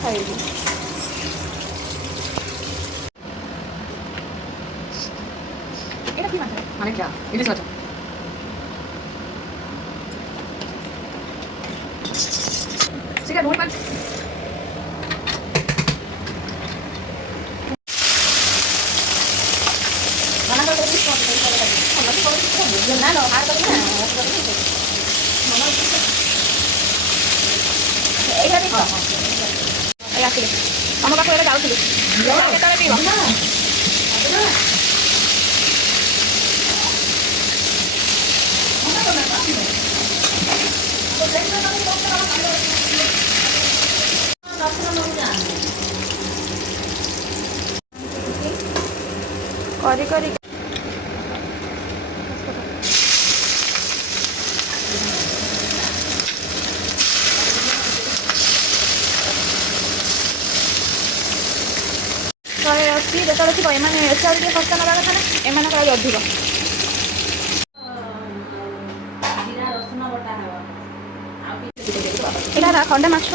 ଖାଇବି। ଏଇଟା କି ମାଛ? ମାନେ क्या ଇଲିଶ ମାଛ। ସେଟା ରୋହି ମାଛ। ମନା କରିଦେବି ନା ଲୋ ହାତ କରିବି ନା ଏଇଟା ବି ଏଇ ଆସିଲି ତମ ପାଖକୁ ଏବେ ଯାଉଥିଲି କେତେବେଳେ ପିଇବ? କରି କରି ଶହେ ଅଶୀ ଯେତେବେଳେ ଥିବ ଏମାନେ ଏତେ ଟିକେ ଶସ୍ତା ନେବା କଥା ନା ଏମାନଙ୍କର ଆହୁରି ଅଧିକ। ଏଇଟା ଖଣ୍ଡେ ମାଛ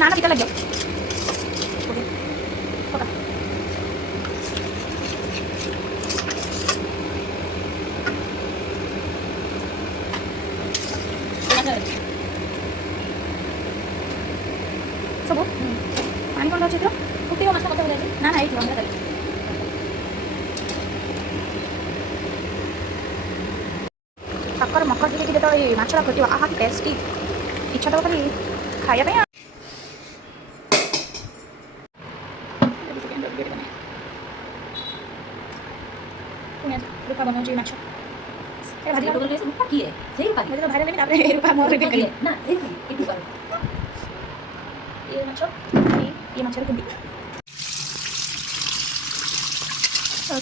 ନା ନା ପିତା ଲାଗିବ ସବୁ ପାଣି କ'ଣ ଅଛି ଏଥିର ଫୁଟିବ ମାଛ କଥା ହେଇଯାଇଛି ନା ନା ଏଇଥିବ ଆମର ସାକର ମକର ଦେଇକି ଯେତେବେଳେ ମାଛଟା ଫୁଟିବ ଆହା କି ଟେଷ୍ଟି ଇଚ୍ଛା ଦେବ ଖାଲି ଖାଇବା ପାଇଁ। ରୂପା ବନାଉଛି ମାଛ ଭାଜି କିଏ ସେଇ ପାଖି ଭାଇରାଲ ହେବି ତାପରେ ରୂପା ମୋର ନା ଏଇଠି ପାଖି ଇଏ ମାଛ ଇଏ ମାଛର କୁଣ୍ଡି।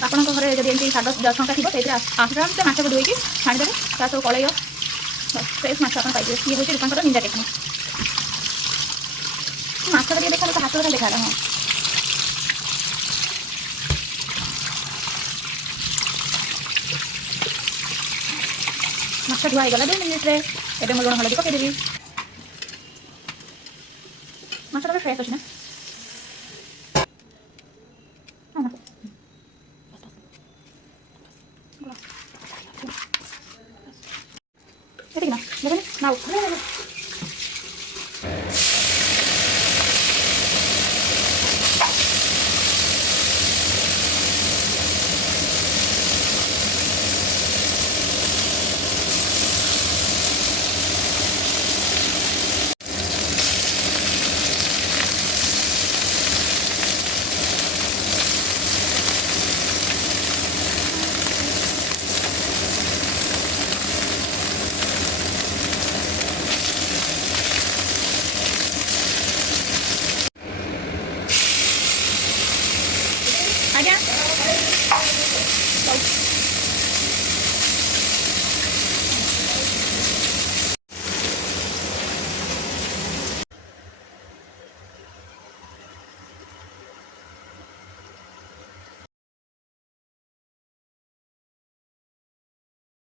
ଆପଣଙ୍କ ଘରେ ଯଦି ଏମିତି ଶାଗ ଛଙ୍କା ଥିବ ସେଇଥିରେ ଆରାମସେ ମାଛକୁ ଧୋଇକି ଛାଣିଦେବେ ତା ସବୁ କଳେଇବ ଫ୍ରେଶ୍ ମାଛ ଆପଣ ପାଇଯିବେ। ଇଏ ହେଉଛି ରୂପାଙ୍କର ନିଞ୍ଜା ଟେକ୍ନିକ୍। ମାଛ ଟିକେ ଦେଖାଲେ ତ ହାତ କଥା ଦେଖାହେଲା ହଁ ମାଛ ଧୁଆ ହେଇଗଲା 2 ମିନିଟ୍ରେ। ଏବେ ମୁଁ ଲୁଣ ହଳଦୀ ପକାଇଦେବି। ମାଛଟା ଫ୍ରେଶ୍ ଅଛି ନା